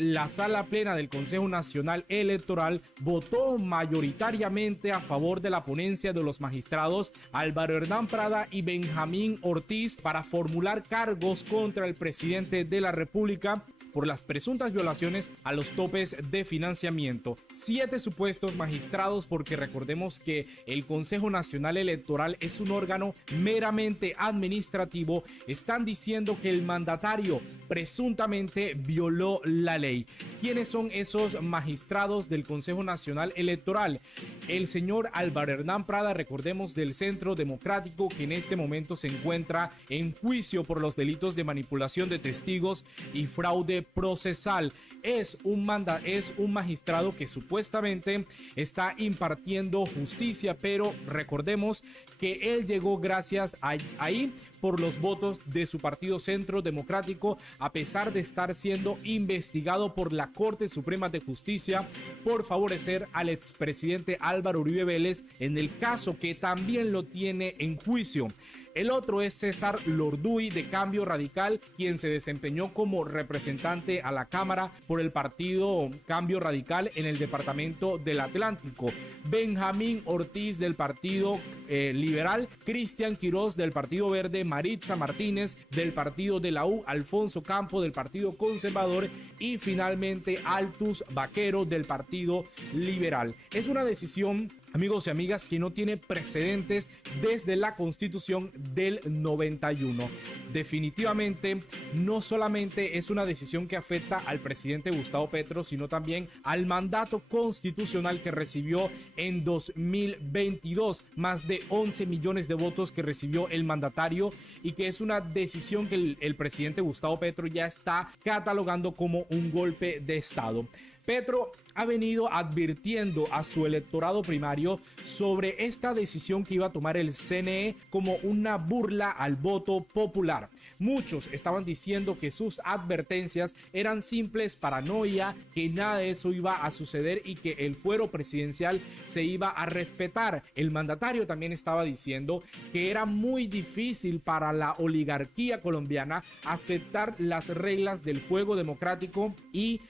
la sala plena del Consejo Nacional Electoral votó mayoritariamente a favor de la ponencia de los magistrados Álvaro Hernán Prada y Benjamín Ortiz para formular cargos contra el presidente de la República por las presuntas violaciones a los topes de financiamiento. 7 supuestos magistrados, porque recordemos que el Consejo Nacional Electoral es un órgano meramente administrativo, están diciendo que el mandatario presuntamente violó la ley. ¿Quiénes son esos magistrados del Consejo Nacional Electoral? El señor Álvaro Hernán Prada, recordemos, del Centro Democrático, que en este momento se encuentra en juicio por los delitos de manipulación de testigos y fraude procesal. Es un magistrado que supuestamente está impartiendo justicia, pero recordemos que él llegó gracias a ahí por los votos de su partido Centro Democrático, a pesar de estar siendo investigado por la Corte Suprema de Justicia por favorecer al expresidente Álvaro Uribe Vélez en el caso que también lo tiene en juicio. El otro es César Lorduy, de Cambio Radical, quien se desempeñó como representante a la Cámara por el partido Cambio Radical en el departamento del Atlántico. Benjamín Ortiz, del partido Liberal. Cristian Quiroz, del Partido Verde. Maritza Martínez, del partido de la U. Alfonso Campo, del Partido Conservador. Y finalmente Altus Vaquero, del Partido Liberal. Es una decisión, amigos y amigas, que no tiene precedentes desde la Constitución del 91. Definitivamente no solamente es una decisión que afecta al presidente Gustavo Petro, sino también al mandato constitucional que recibió en 2022, más de 11 millones de votos que recibió el mandatario, y que es una decisión que el presidente Gustavo Petro ya está catalogando como un golpe de Estado. Petro ha venido advirtiendo a su electorado primario sobre esta decisión que iba a tomar el CNE como una burla al voto popular. Muchos estaban diciendo que sus advertencias eran simples paranoia, que nada de eso iba a suceder y que el fuero presidencial se iba a respetar. El mandatario también estaba diciendo que era muy difícil para la oligarquía colombiana aceptar las reglas del fuego democrático y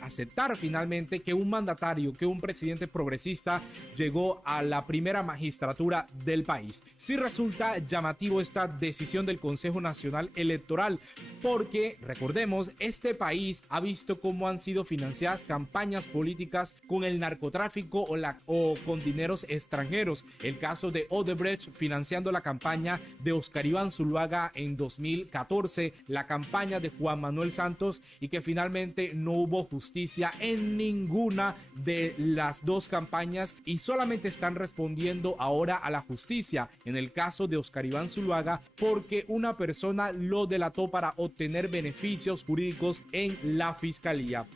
aceptar finalmente que un mandatario, que un presidente progresista llegó a la primera magistratura del país. Sí resulta llamativo esta decisión del Consejo Nacional Electoral, porque recordemos, este país ha visto cómo han sido financiadas campañas políticas con el narcotráfico o con dineros extranjeros. El caso de Odebrecht financiando la campaña de Oscar Iván Zuluaga en 2014, la campaña de Juan Manuel Santos, y que finalmente no hubo justicia en ninguna de las dos campañas y solamente están respondiendo ahora a la justicia en el caso de Oscar Iván Zuluaga porque una persona lo delató para obtener beneficios jurídicos en la fiscalía.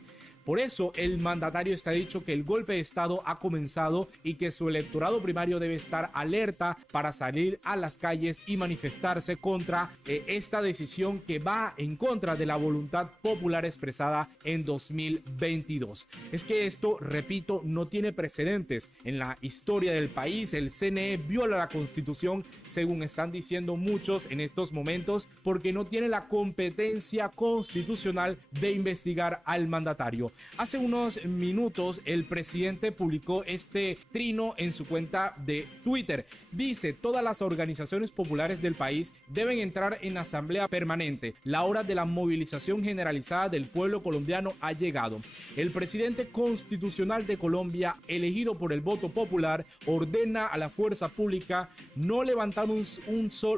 Por eso el mandatario está dicho que el golpe de Estado ha comenzado y que su electorado primario debe estar alerta para salir a las calles y manifestarse contra esta decisión que va en contra de la voluntad popular expresada en 2022. Es que esto, repito, no tiene precedentes en la historia del país. El CNE viola la Constitución, según están diciendo muchos en estos momentos, porque no tiene la competencia constitucional de investigar al mandatario. Hace unos minutos el presidente publicó este trino en su cuenta de Twitter. Dice: todas las organizaciones populares del país deben entrar en asamblea permanente. La hora de la movilización generalizada del pueblo colombiano ha llegado. El presidente constitucional de Colombia, elegido por el voto popular, ordena a la fuerza pública no levantar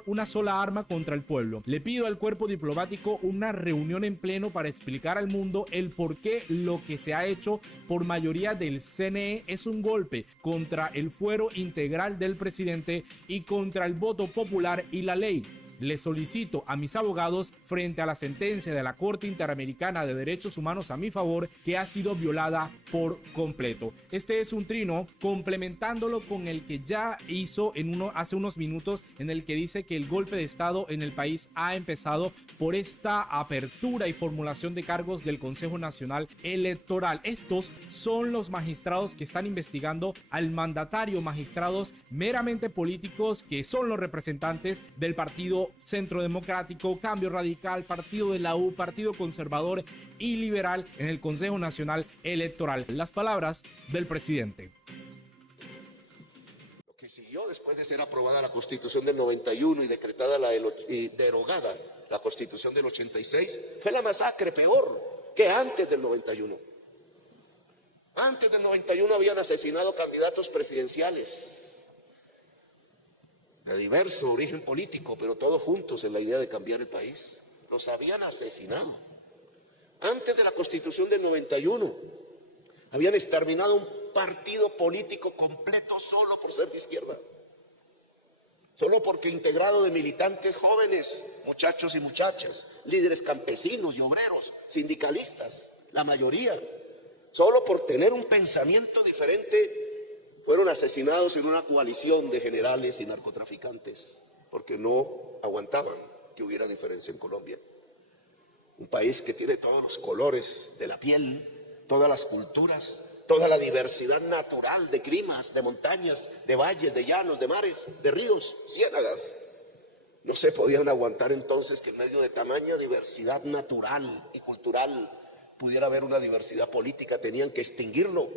una sola arma contra el pueblo. Le pido al cuerpo diplomático una reunión en pleno para explicar al mundo el por qué lo que se ha hecho por mayoría del CNE es un golpe contra el fuero integral del presidente y contra el voto popular y la ley. Le solicito a mis abogados, frente a la sentencia de la Corte Interamericana de Derechos Humanos a mi favor, que ha sido violada por completo. Este es un trino complementándolo con el que ya hizo hace unos minutos, en el que dice que el golpe de Estado en el país ha empezado por esta apertura y formulación de cargos del Consejo Nacional Electoral. Estos son los magistrados que están investigando al mandatario, magistrados meramente políticos que son los representantes del partido Partido Centro Democrático, Cambio Radical, Partido de la U, Partido Conservador y Liberal en el Consejo Nacional Electoral. Las palabras del presidente. Lo que siguió después de ser aprobada la Constitución del 91 y decretada y derogada la Constitución del 86 fue la masacre peor que antes del 91. Antes del 91 habían asesinado candidatos presidenciales de diverso origen político, pero todos juntos en la idea de cambiar el país. Los habían asesinado. Antes de la Constitución del 91 habían exterminado un partido político completo solo por ser de izquierda, solo porque integrado de militantes jóvenes, muchachos y muchachas, líderes campesinos y obreros, sindicalistas, la mayoría, solo por tener un pensamiento diferente, fueron asesinados en una coalición de generales y narcotraficantes, porque no aguantaban que hubiera diferencia en Colombia. Un país que tiene todos los colores de la piel, todas las culturas, toda la diversidad natural de climas, de montañas, de valles, de llanos, de mares, de ríos, ciénagas. No se podían aguantar entonces que en medio de tamaña diversidad natural y cultural pudiera haber una diversidad política, tenían que extinguirlo.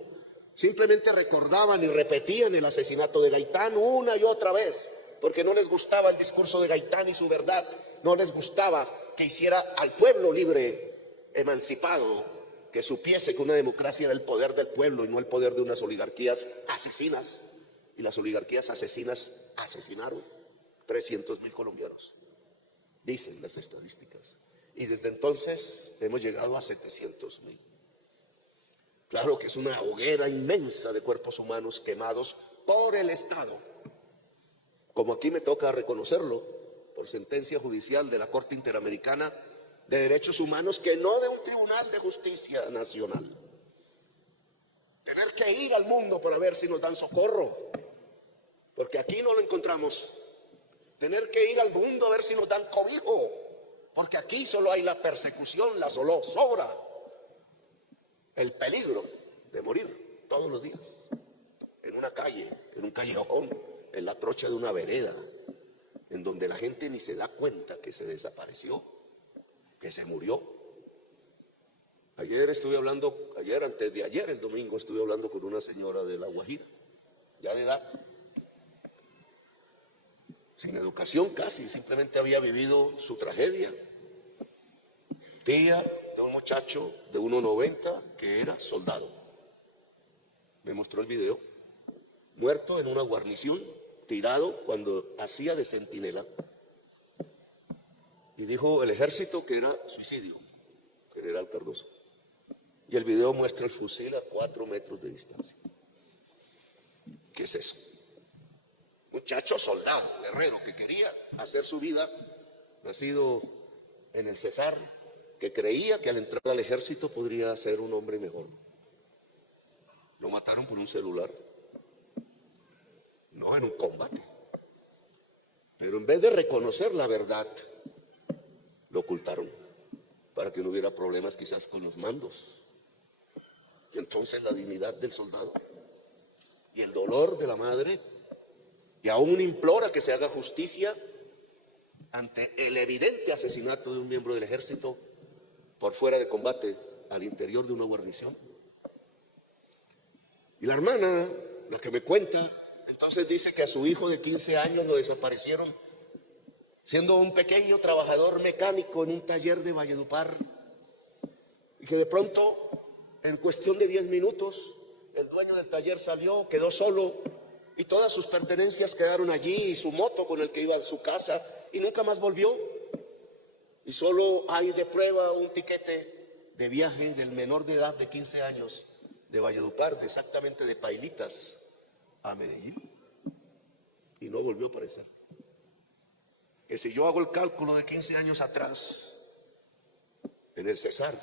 Simplemente recordaban y repetían el asesinato de Gaitán una y otra vez, porque no les gustaba el discurso de Gaitán y su verdad, no les gustaba que hiciera al pueblo libre, emancipado, que supiese que una democracia era el poder del pueblo y no el poder de unas oligarquías asesinas. Y las oligarquías asesinas asesinaron 300.000 colombianos, dicen las estadísticas. Y desde entonces hemos llegado a 700.000. Claro que es una hoguera inmensa de cuerpos humanos quemados por el Estado. Como aquí me toca reconocerlo, por sentencia judicial de la Corte Interamericana de Derechos Humanos, que no de un tribunal de justicia nacional. Tener que ir al mundo para ver si nos dan socorro, porque aquí no lo encontramos. Tener que ir al mundo a ver si nos dan cobijo, porque aquí solo hay la persecución, la zozobra, el peligro de morir todos los días, en una calle, en un callejón, en la trocha de una vereda, en donde la gente ni se da cuenta que se desapareció, que se murió. Ayer, antes de ayer, el domingo, estuve hablando con una señora de La Guajira, ya de edad, sin educación casi, simplemente había vivido su tragedia. Tía de un muchacho de 1,90 que era soldado. Me mostró el video, muerto en una guarnición, tirado cuando hacía de centinela. Y dijo el ejército que era suicidio, general Cardoso. Y el video muestra el fusil a 4 metros de distancia. ¿Qué es eso? Muchacho soldado, guerrero, que quería hacer su vida, nacido en el Cesar, que creía que al entrar al ejército podría ser un hombre mejor. Lo mataron por un celular, no en un combate. Pero en vez de reconocer la verdad, lo ocultaron para que no hubiera problemas quizás con los mandos. Y entonces la dignidad del soldado y el dolor de la madre, y aún implora que se haga justicia ante el evidente asesinato de un miembro del ejército por fuera de combate al interior de una guarnición. Y la hermana, la que me cuenta, entonces dice que a su hijo de 15 años lo desaparecieron siendo un pequeño trabajador mecánico en un taller de Valledupar, y que de pronto, en cuestión de 10 minutos, el dueño del taller salió, quedó solo, y todas sus pertenencias quedaron allí, y su moto con el que iba a su casa, y nunca más volvió. Y solo hay de prueba un tiquete de viaje del menor de edad de 15 años, de Valledupar, exactamente de Pailitas a Medellín, y no volvió a aparecer. Que si yo hago el cálculo de 15 años atrás, en el Cesar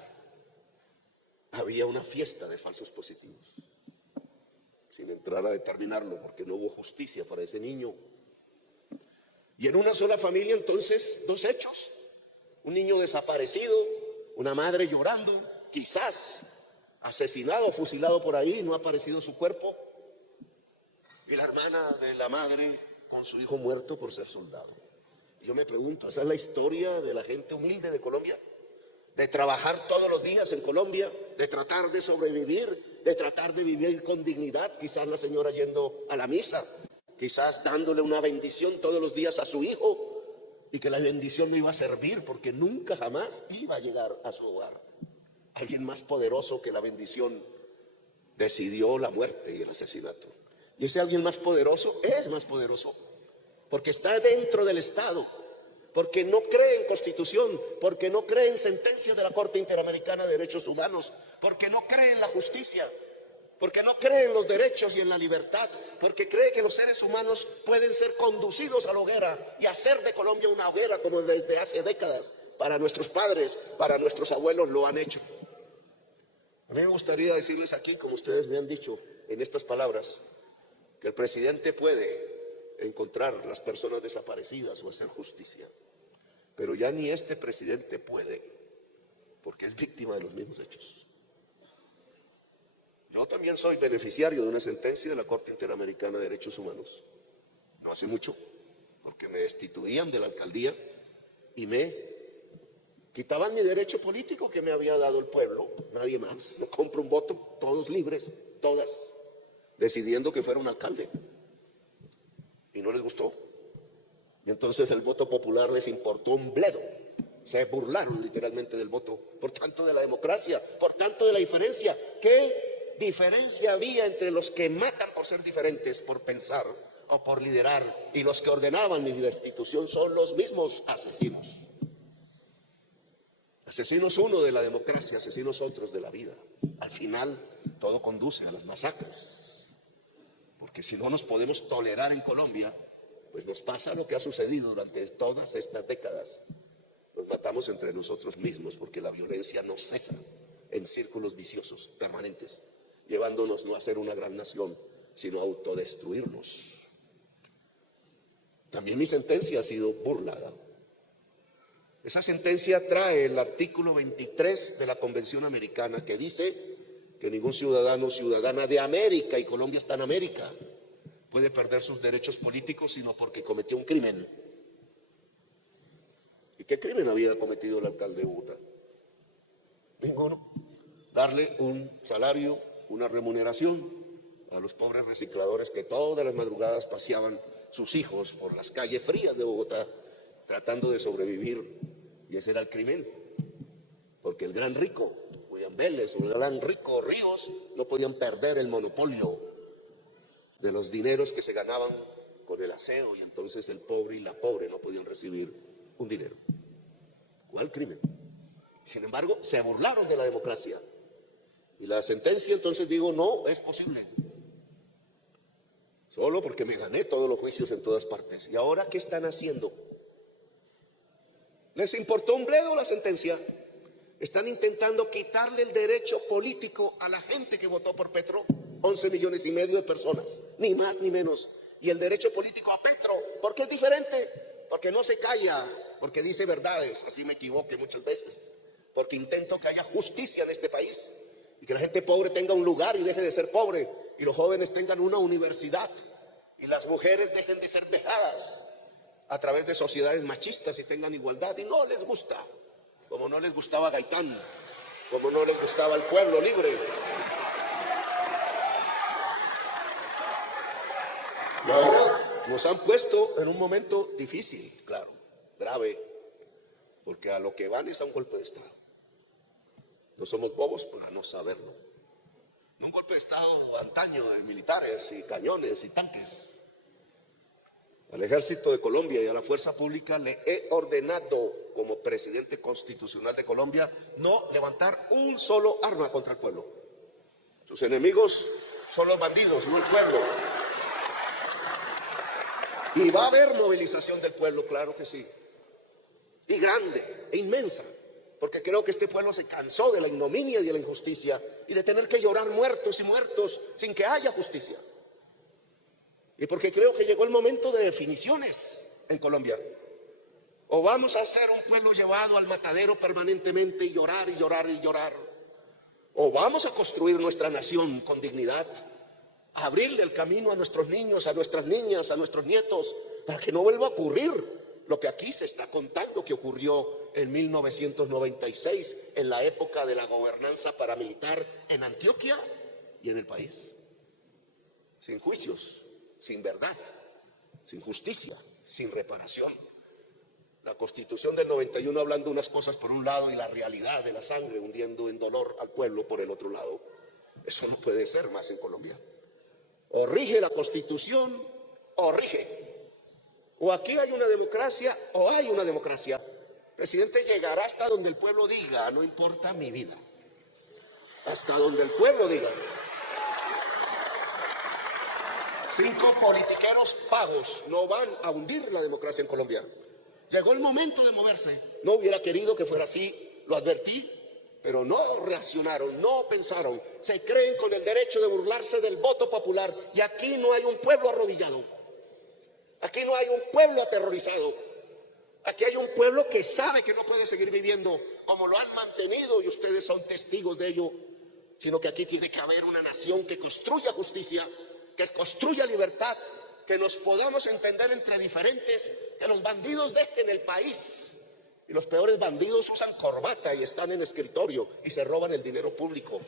había una fiesta de falsos positivos, sin entrar a determinarlo, porque no hubo justicia para ese niño. Y en una sola familia, entonces, 2 hechos: un niño desaparecido, una madre llorando, quizás asesinado o fusilado por ahí, no ha aparecido su cuerpo, y la hermana de la madre con su hijo muerto por ser soldado. Yo me pregunto, ¿esa es la historia de la gente humilde de Colombia? De trabajar todos los días en Colombia, de tratar de sobrevivir, de tratar de vivir con dignidad, quizás la señora yendo a la misa, quizás dándole una bendición todos los días a su hijo, y que la bendición no iba a servir porque nunca jamás iba a llegar a su hogar. Alguien más poderoso que la bendición decidió la muerte y el asesinato. Y ese alguien más poderoso es más poderoso porque está dentro del Estado, porque no cree en Constitución, porque no cree en sentencias de la Corte Interamericana de Derechos Humanos, porque no cree en la justicia, porque no cree en los derechos y en la libertad, porque cree que los seres humanos pueden ser conducidos a la hoguera y hacer de Colombia una hoguera como desde hace décadas. Para nuestros padres, para nuestros abuelos lo han hecho. A mí me gustaría decirles aquí, como ustedes me han dicho en estas palabras, que el presidente puede encontrar las personas desaparecidas o hacer justicia, pero ya ni este presidente puede, porque es víctima de los mismos hechos. Yo también soy beneficiario de una sentencia de la Corte Interamericana de Derechos Humanos, no hace mucho, porque me destituían de la alcaldía y me quitaban mi derecho político que me había dado el pueblo, nadie más. No compro un voto, todos libres, todas, decidiendo que fuera un alcalde. Y no les gustó. Y entonces el voto popular les importó un bledo. Se burlaron literalmente del voto. Por tanto de la democracia, por tanto de la diferencia. ¿Qué diferencia había entre los que matan por ser diferentes, por pensar o por liderar, y los que ordenaban mi destitución? Son los mismos asesinos. Asesinos uno de la democracia, asesinos otros de la vida. Al final todo conduce a las masacres. Porque si no nos podemos tolerar en Colombia, pues nos pasa lo que ha sucedido durante todas estas décadas. Nos matamos entre nosotros mismos porque la violencia no cesa en círculos viciosos permanentes, llevándonos no a ser una gran nación, sino a autodestruirnos. También mi sentencia ha sido burlada. Esa sentencia trae el artículo 23 de la Convención Americana, que dice que ningún ciudadano o ciudadana de América, y Colombia está en América, puede perder sus derechos políticos sino porque cometió un crimen. ¿Y qué crimen había cometido el alcalde de Bogotá? Ninguno. Darle un salario, una remuneración a los pobres recicladores que todas las madrugadas paseaban sus hijos por las calles frías de Bogotá tratando de sobrevivir, y ese era el crimen, porque el gran rico William Vélez o el gran rico Ríos no podían perder el monopolio de los dineros que se ganaban con el aseo, y entonces el pobre y la pobre no podían recibir un dinero. ¿Cuál crimen? Sin embargo, se burlaron de la democracia. Y la sentencia, entonces digo, no es posible. Solo porque me gané todos los juicios en todas partes. ¿Y ahora qué están haciendo? ¿Les importó un bledo la sentencia? Están intentando quitarle el derecho político a la gente que votó por Petro, 11,5 millones de personas, ni más ni menos. Y el derecho político a Petro, ¿por qué es diferente? Porque no se calla, porque dice verdades, así me equivoqué muchas veces, porque intento que haya justicia en este país, y que la gente pobre tenga un lugar y deje de ser pobre, y los jóvenes tengan una universidad, y las mujeres dejen de ser vejadas a través de sociedades machistas y tengan igualdad. Y no les gusta, como no les gustaba Gaitán, como no les gustaba el pueblo libre. Y ahora nos han puesto en un momento difícil, claro, grave, porque a lo que van es a un golpe de Estado. No somos bobos para no saberlo. Un golpe de Estado antaño de militares y cañones y tanques. Al Ejército de Colombia y a la Fuerza Pública le he ordenado, como presidente constitucional de Colombia, no levantar un solo arma contra el pueblo. Sus enemigos son los bandidos, no el pueblo. Y va a haber movilización del pueblo, claro que sí. Y grande, e inmensa. Porque creo que este pueblo se cansó de la ignominia y de la injusticia y de tener que llorar muertos y muertos sin que haya justicia. Y porque creo que llegó el momento de definiciones en Colombia. O vamos a ser un pueblo llevado al matadero permanentemente y llorar y llorar y llorar. O vamos a construir nuestra nación con dignidad, a abrirle el camino a nuestros niños, a nuestras niñas, a nuestros nietos, para que no vuelva a ocurrir lo que aquí se está contando que ocurrió en 1996, en la época de la gobernanza paramilitar en Antioquia y en el país. Sin juicios, sin verdad, sin justicia, sin reparación. La Constitución del 91 hablando unas cosas por un lado y la realidad de la sangre hundiendo en dolor al pueblo por el otro lado. Eso no puede ser más en Colombia. O rige la Constitución o rige. O aquí hay una democracia o hay una democracia. El presidente llegará hasta donde el pueblo diga, no importa mi vida. Hasta donde el pueblo diga. 5 politiqueros pagos no van a hundir la democracia en Colombia. Llegó el momento de moverse. No hubiera querido que fuera así, lo advertí, pero no reaccionaron, no pensaron. Se creen con el derecho de burlarse del voto popular y aquí no hay un pueblo arrodillado. Aquí no hay un pueblo aterrorizado. Aquí hay un pueblo que sabe que no puede seguir viviendo como lo han mantenido y ustedes son testigos de ello, sino que aquí tiene que haber una nación que construya justicia, que construya libertad, que nos podamos entender entre diferentes, que los bandidos dejen el país. Y los peores bandidos usan corbata y están en escritorio y se roban el dinero público.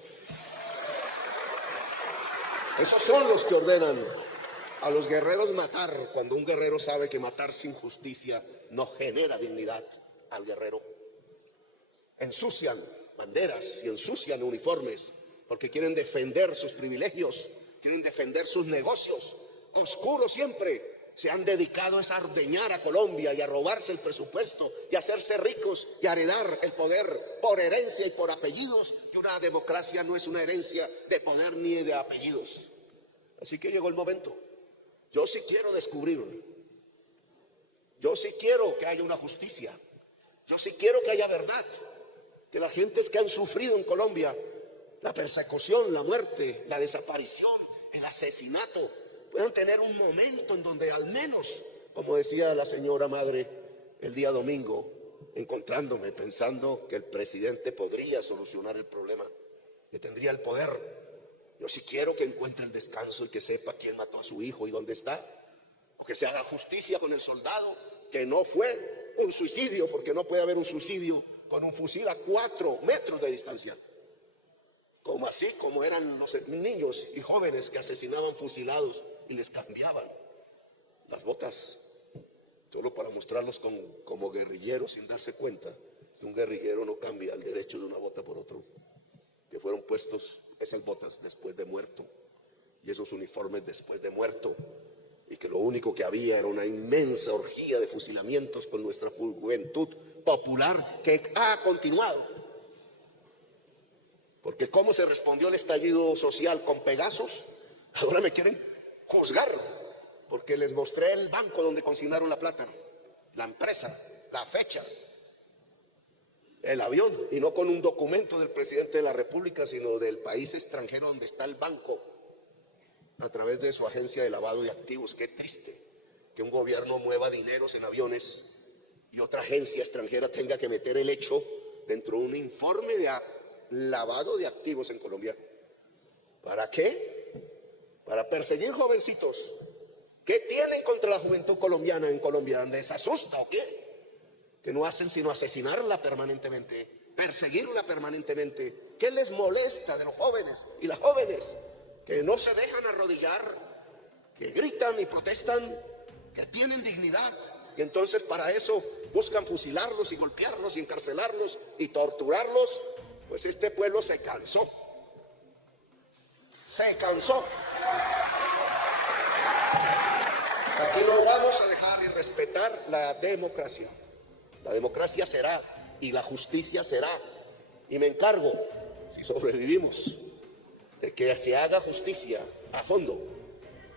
Esos son los que ordenan a los guerreros matar, cuando un guerrero sabe que matar sin justicia no genera dignidad al guerrero. Ensucian banderas y ensucian uniformes porque quieren defender sus privilegios, quieren defender sus negocios. Oscuros siempre se han dedicado a ordeñar a Colombia y a robarse el presupuesto y a hacerse ricos y a heredar el poder por herencia y por apellidos. Y una democracia no es una herencia de poder ni de apellidos. Así que llegó el momento. Yo sí quiero descubrir. Yo sí quiero que haya una justicia. Yo sí quiero que haya verdad. Que las gentes que han sufrido en Colombia la persecución, la muerte, la desaparición, el asesinato, puedan tener un momento en donde al menos, como decía la señora madre el día domingo, encontrándome, pensando que el presidente podría solucionar el problema, que tendría el poder. Yo sí quiero que encuentre el descanso y que sepa quién mató a su hijo y dónde está. O que se haga justicia con el soldado, que no fue un suicidio, porque no puede haber un suicidio con un fusil a 4 metros de distancia. Como así, como eran los niños y jóvenes que asesinaban fusilados y les cambiaban las botas, solo para mostrarlos como guerrilleros sin darse cuenta que un guerrillero no cambia el derecho de una bota por otro, que fueron puestos esas botas después de muerto y esos uniformes después de muerto, y que lo único que había era una inmensa orgía de fusilamientos con nuestra juventud popular que ha continuado. Porque cómo se respondió el estallido social con Pegasos, ahora me quieren juzgar, porque les mostré el banco donde consignaron la plata, la empresa, la fecha, el avión, y no con un documento del presidente de la República, sino del país extranjero donde está el banco, a través de su agencia de lavado de activos. Qué triste que un gobierno mueva dineros en aviones y otra agencia extranjera tenga que meter el hecho dentro de un informe de lavado de activos en Colombia. ¿Para qué? Para perseguir jovencitos. ¿Qué tienen contra la juventud colombiana en Colombia? ¿Les asusta o qué? Que no hacen sino asesinarla permanentemente, perseguirla permanentemente. ¿Qué les molesta de los jóvenes y las jóvenes? Que no se dejan arrodillar, que gritan y protestan, que tienen dignidad. Y entonces para eso buscan fusilarlos y golpearlos y encarcelarlos y torturarlos. Pues este pueblo se cansó. Se cansó. Aquí no vamos a dejar de respetar la democracia. La democracia será y la justicia será. Y me encargo, si sobrevivimos, de que se haga justicia a fondo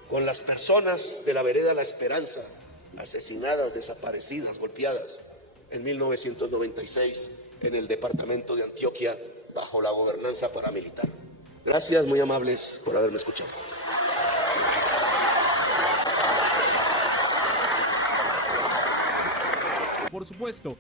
con las personas de la vereda La Esperanza, asesinadas, desaparecidas, golpeadas en 1996 en el departamento de Antioquia bajo la gobernanza paramilitar. Gracias, muy amables, por haberme escuchado. por supuesto,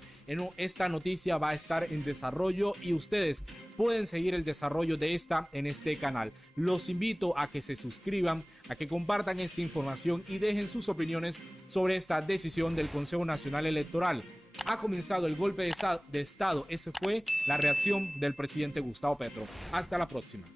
esta noticia va a estar en desarrollo y ustedes pueden seguir el desarrollo de esta en este canal. Los invito a que se suscriban, a que compartan esta información y dejen sus opiniones sobre esta decisión del Consejo Nacional Electoral. Ha comenzado el golpe de Estado. Esa fue la reacción del presidente Gustavo Petro. Hasta la próxima.